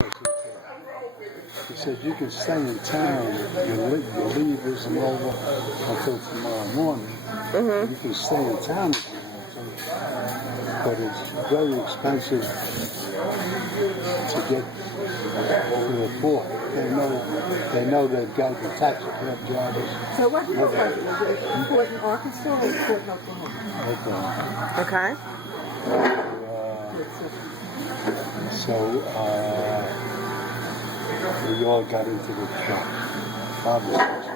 He said, you can stay in town. Your leave isn't over until tomorrow morning. Mm-hmm. You can stay in town if you want to. But it's very expensive to get to the port. They know they've got the taxi cab drivers. So what was it? Was it port in Arkansas or port in Oklahoma? Oklahoma. Okay. We all got into the truck. Obviously.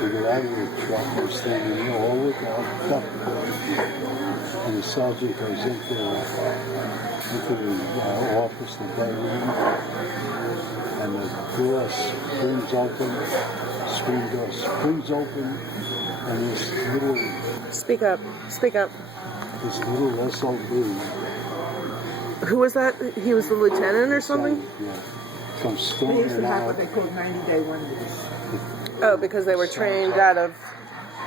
We got out of the truck, we're standing there all with our stuff. And the sergeant goes into the office, the day room, and the door springs open, screen door springs open, and this little... Speak up. Speak up. This little SOB. Who was that? He was the lieutenant or something? Yeah. Comes They storming used to have out. what they called 90-day wonders. Oh, because they were trained out of...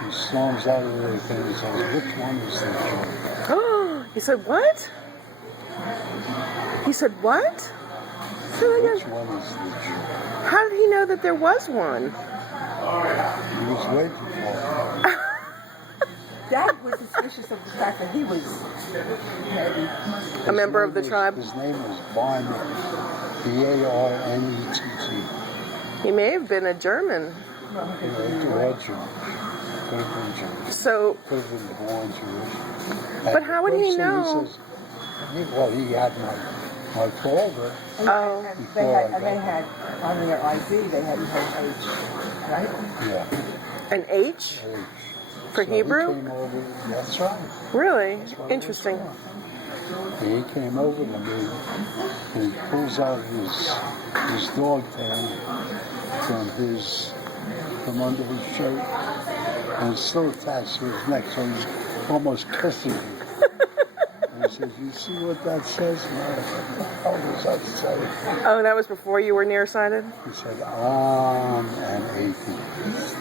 He storms out of everything and says, which one is the joke? Oh, he said what? He said what? Say that Which again. one is the joke? How did he know that there was one? He was waiting for it. Dad was suspicious of the fact that he was maybe A member of the tribe? His name was Barnett. B-A-R-N-E-T-T. He may have been a German. Or Jewish. Could have been Jewish. So, Could have been born Jewish. But how would he First thing know? says, he had my folder. oh, and they had on their ID they had her age, right? Yeah. an H H. for So Hebrew? He came over. That's right. Really? That's what it was Interesting. for. And he came over to me and he pulls out his dog tail from under his shirt and it's still attached to his neck, so he's almost kissing me. And he says, you see what that says? And I said, what does that say? Oh, that was before you were nearsighted? He said, I'm an atheist.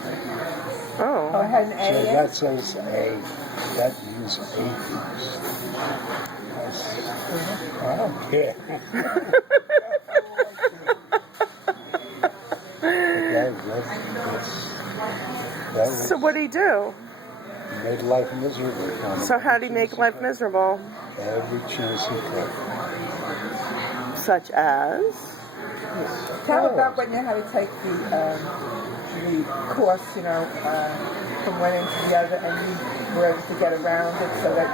Oh, Oh. it had an A So in that it? says A. That means atheist. I don't care. That was, So what did he do? made life miserable for me. So how did he make life miserable? Every chance he could. Such as? Tell about when you had to take the course, from one end to the other, and you were able to get around it so that...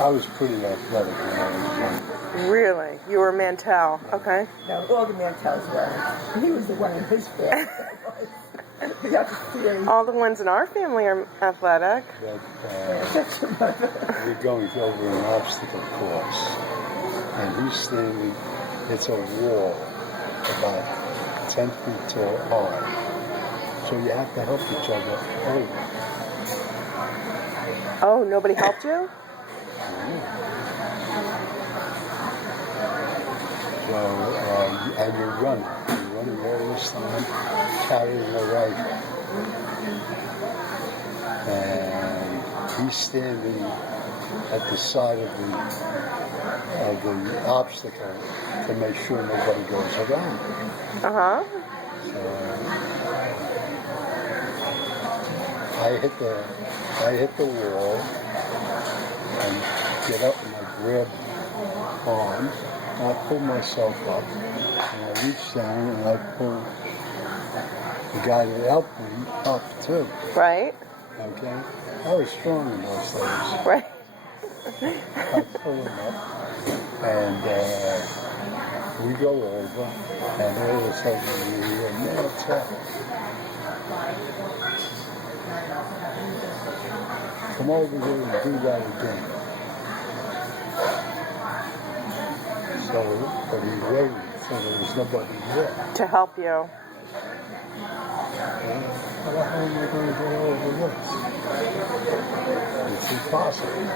I was pretty athletic when I was young. Really? You were Mantell. Okay. No, all the Mantels were. He was the one in his family. The other three. All the ones in our family are athletic. But we're going over an obstacle course. And he's standing, it's a wall about 10 feet tall high. So you have to help each other over. Oh, nobody helped you? And you're running all this time, carrying a rifle. And he's standing at the side of the obstacle to make sure nobody goes around. Uh-huh. So I hit the wall and get up and I grab arms. I pull myself up, and I reach down, and I pull the guy that helped me up, too. Right? Okay? I was strong in those days. Right. I pull him up, and we go over, and all of a sudden we hear, "Mantell, come over here and do that again." So, but he waited, so there was nobody there. To help you. How the hell am I going to get over this? It's impossible.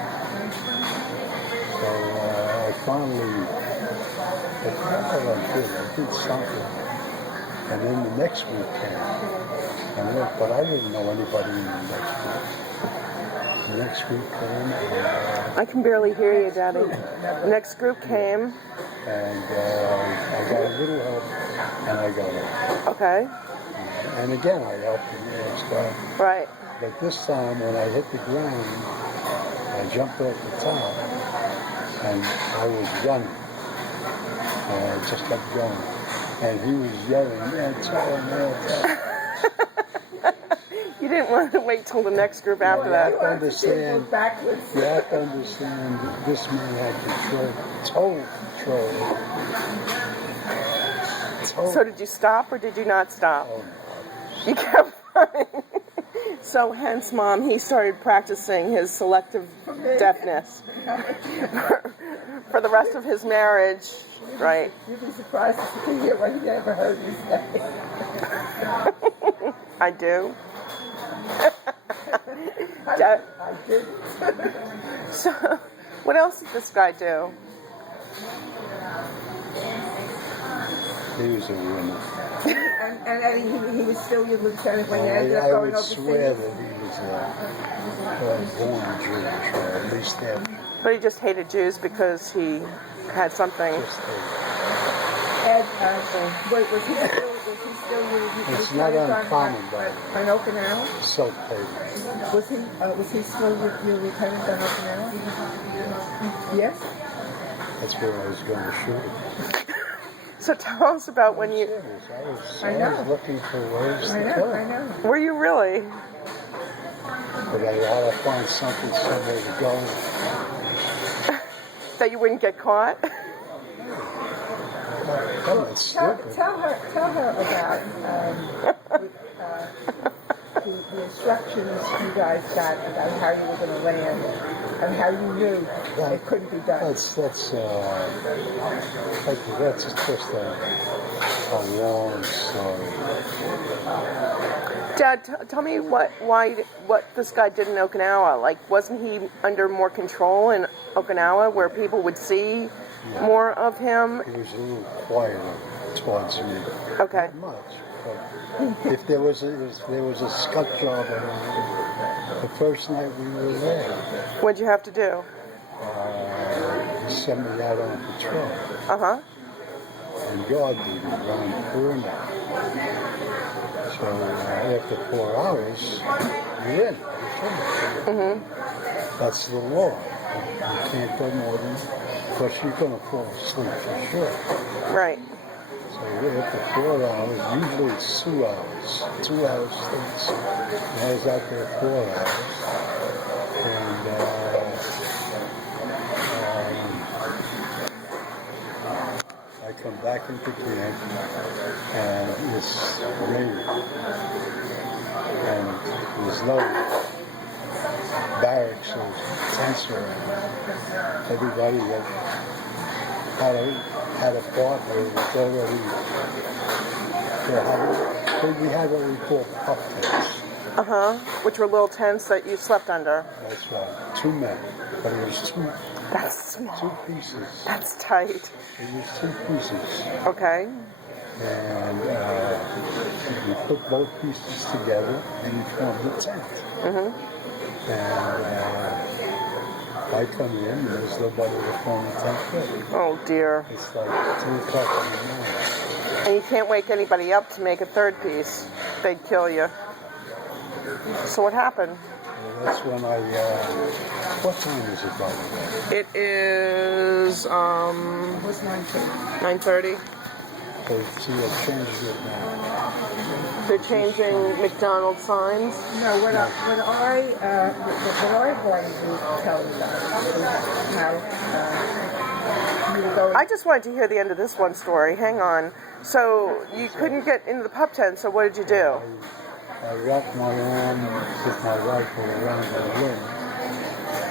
So I finally, I forgot what I did something. And then the next week came. But I didn't know anybody in the next week. the next group came, I can barely hear you, Daddy. The next group came. and I got a little help, and I got it. Okay. And again, I helped the next guy. Right. But this time, when I hit the ground, I jumped off the top, and I was running. And I just kept going. And he was yelling, "Man, tell him, man, tell him." You didn't want to wait till the next group after You that. have to understand, backwards. you have to understand that this man had control, total control. Total. So did you stop or did you not stop? Oh, no. You kept running. So hence, Mom, he started practicing his selective deafness for the rest of his marriage, right? You'd be surprised to hear what he ever heard me say. I do. I didn't. So, what else did this guy do? He was a winner. And Eddie, he was still your lieutenant when you ended up I going would overseas. swear that he was born Jewish, or at least half. But he just hated Jews because he had something. Just Ed, wait, was he still your It's not uncommon, but on Okinawa? self-paid. Was he still your lieutenant on Okinawa? Yes. That's where I was going to shoot him. So tell us about when you... I was looking for ways to kill him. I know. Were you really? But I had to find somewhere to go. That you wouldn't get caught? Come on, stupid. Tell her about the instructions you guys got about how you were going to land and how you knew it couldn't be done. That's just a long story. Dad, tell me what this guy did in Okinawa. Like, wasn't he under more control in Okinawa where people would see more of him? He was a little quieter towards me. Okay. Not much. But if there was a scut job around, the first night we were there, What'd you have to do? he sent me out on patrol. Uh-huh. And guard duty around the perimeter. So after 4 hours, you're in. Mm-hmm. That's the law. You can't go more than, of course you're going to fall asleep for sure. Right. So after 4 hours, usually it's 2 hours. 2 hours sleeps. And I was out there 4 hours. And I come back into camp and it's raining. And there's no barracks or tents around. Everybody that had a partner was already, we had what we call pup tents. Uh-huh. Which were little tents that you slept under. That's right. 2 men. But it was That's small. 2 pieces. That's tight. It was 2 pieces. Okay. And you put both pieces together and you form the tent. Mm-hmm. And I come in and there's nobody to form the tent with. Oh, dear. It's like 2 o'clock in the morning. And you can't wake anybody up to make a third piece. They'd kill you. So what happened? And that's when what time is it by the way? It is, It was 9:30. 9:30. They see it changes it now. They're changing McDonald's signs. No, what I wanted to tell you about is how you were going. I just wanted to hear the end of this one story. Hang on. So you couldn't get into the pup tent, so what did you do? I wrapped my arm with my rifle around the limb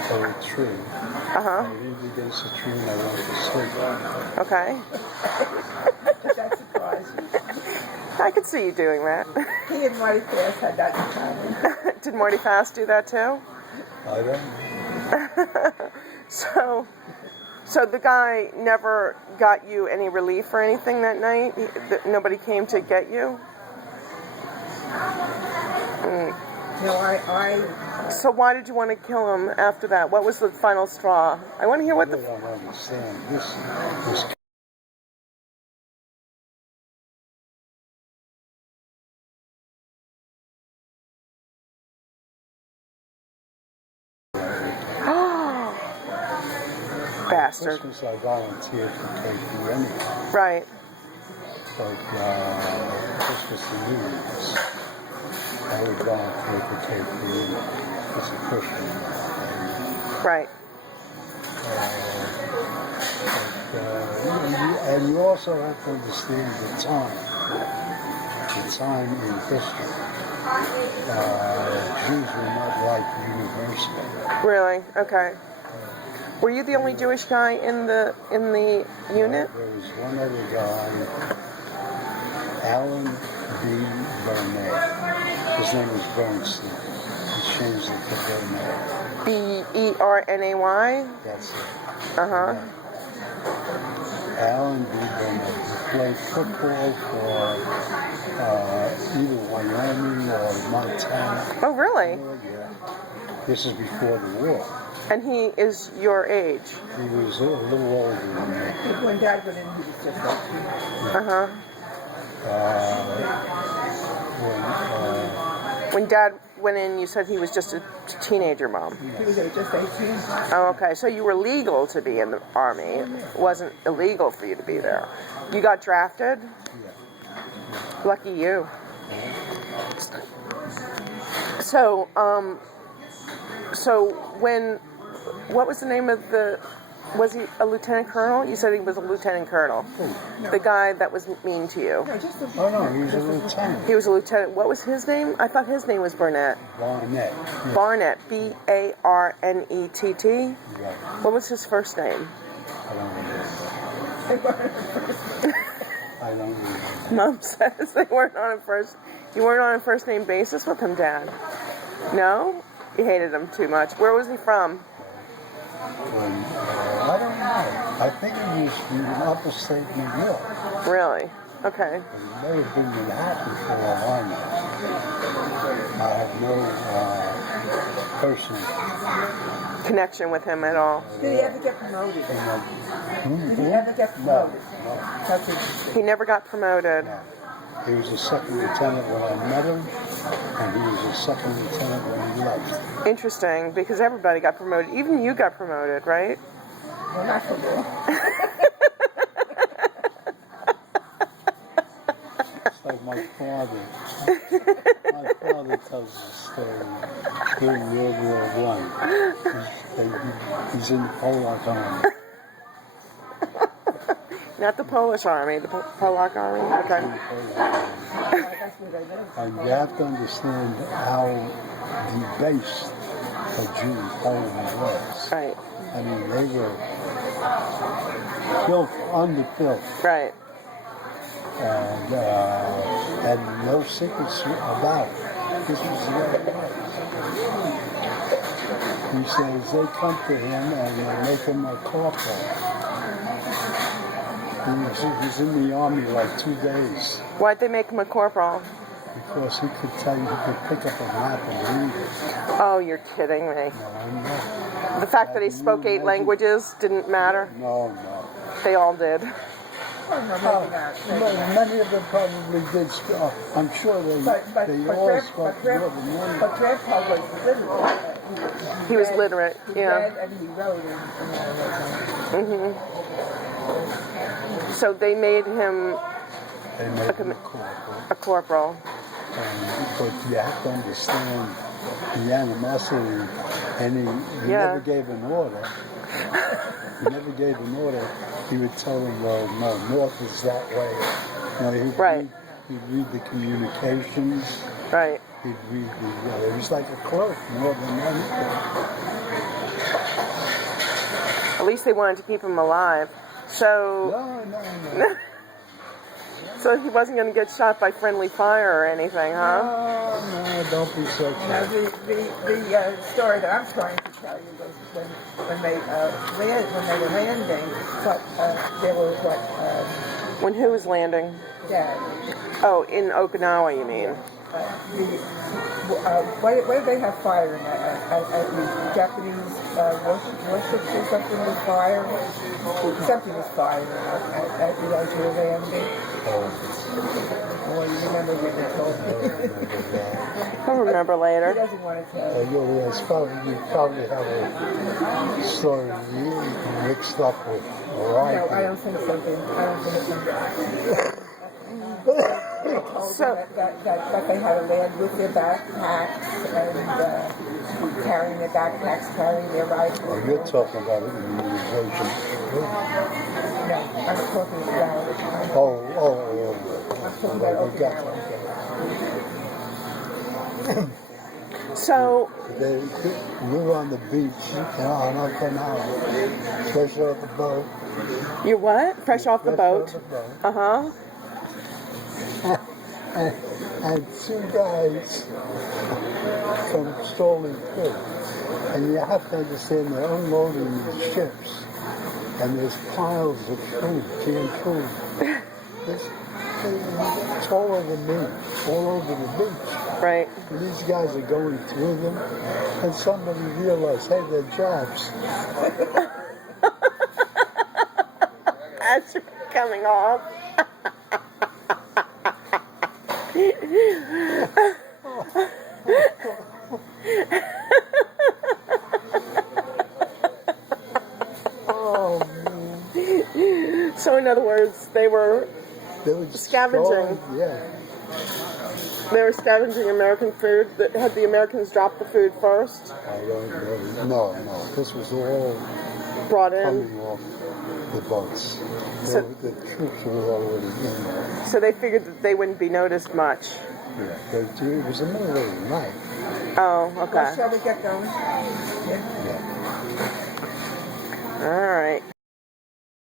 of a tree. Uh-huh. I leaned against the tree and I went to sleep. Okay. Did that surprise you? I could see you doing that. He and Marty Fast had that in common. Did Morty Fast do that too? I don't know. So the guy never got you any relief or anything that night? Nobody came to get you? No, I So why did you want to kill him after that? What was the final straw? I want to hear what I don't understand. This bastard. Christmas I volunteered for KP anyway. Right. But Christmas and New Year's, I would volunteer for KP as a Christian. Right. And you also have to understand the time in history. Jews were not like universal. Really? Okay. Were you the only Jewish guy in the unit? There was one other guy, Alan B. Burnett. His name was Bernstein. He changed it to Burnett. Bernay? That's it. Uh-huh. Alan B. Burnett. He played football for either Wyoming or Montana. Oh, really? Yeah. This is before the war. And he is your age? He was a little older than me. When Dad went in, he was just 18. Uh-huh. When When Dad went in, you said he was just a teenager, Mom. He was just 18. Oh, okay. So you were legal to be in the Army. It wasn't illegal for you to be there. You got drafted? yeah. Lucky you. So, what was the name of was he a lieutenant colonel? You said he was a lieutenant colonel. Oh, The guy that was mean to you. No, just a, oh no, he was a lieutenant. He was a lieutenant. What was his name? I thought his name was Burnett. Barnett. Yeah. Barnett. Barnett. Yeah. What was his first name? I don't remember. I don't remember. Mom says they weren't on a first. You weren't on a first name basis with him, Dad. No, you hated him too much. Where was he from? I don't know. I think it was from upstate New York. Really? Okay. It may have been Manhattan for all I know. I have no personal Connection with him at all? did he ever get promoted? Did he ever get No, promoted? no, That's interesting. He never got promoted. no. He was a second lieutenant when I met him, and he was a second lieutenant when he left. Interesting, because everybody got promoted. Even you got promoted, right? Well, not for real. It's like my father. My father tells the story during World War I. He's in the Polak Army. Not the Polish army, the Polak army. Okay. That's where they live. And you have to understand how debased a Jewish Poland was. Right. I mean, they were filth under filth, Right. and no secrets about it. This was the way it was. He says they come to him and they make him a corporal. He was in the army like 2 days Why'd they make him a corporal? because he could tell you, he could pick up a map and read it. Oh, you're kidding me. No, I'm not. The fact that he spoke 8 languages didn't matter? No. They all did. Oh, no, maybe not. Well, many of them probably did. I'm sure they all spoke more than one. But Grandpa was literate. He was literate, He yeah. read and he wrote and all that. So they made him They made him a corporal. a corporal. But you have to understand the animosity, and he Yeah. never gave an order. He never gave an order. He would tell them, well, no, north is that way. You know, Right. He'd read the communications. Right. He'd read the, he was like a clerk more than anything. At least they wanted to keep him alive. So, No. so he wasn't going to get shot by friendly fire or anything, huh? No, don't be so Now, careful. the story that I'm trying to tell you was when they were landing, but there were When who was landing? Dad. Oh, in Okinawa, you mean? Why do they have fire in that? The Japanese worships or something with fire? Something with fire at the edge of the landing. Well, you remember what they told me. I'll remember He later. doesn't want to tell you. You probably have a story mixed up with No, variety. I don't think so, Ben. I don't think so. So, That they had to land with their backpacks and carrying their backpacks, carrying their rifles. Oh, you're talking about it in the version. No, I'm talking about. Oh. I'm talking about We got Okinawa. so They were on the beach on Okinawa, fresh off the boat. you what? Fresh off the boat? Fresh off the boat. Uh-huh. And two guys come strolling through. And you have to understand they're unloading these ships. And there's piles of food, canned food. It's all over me, all over the beach. Right. And these guys are going through them. And somebody realized, hey, they're jobs. As you're coming off. Oh, man. So in other words, they were They were just Scavenging. strolling, yeah. scavenging American food. Had the Americans dropped the food first, I don't know. No. This was all brought in, coming off the boats. The troops were already in there. so they figured that they wouldn't be noticed much. Yeah. It was the middle of the night. Oh, Well, okay. shall we get going? Yeah. All right.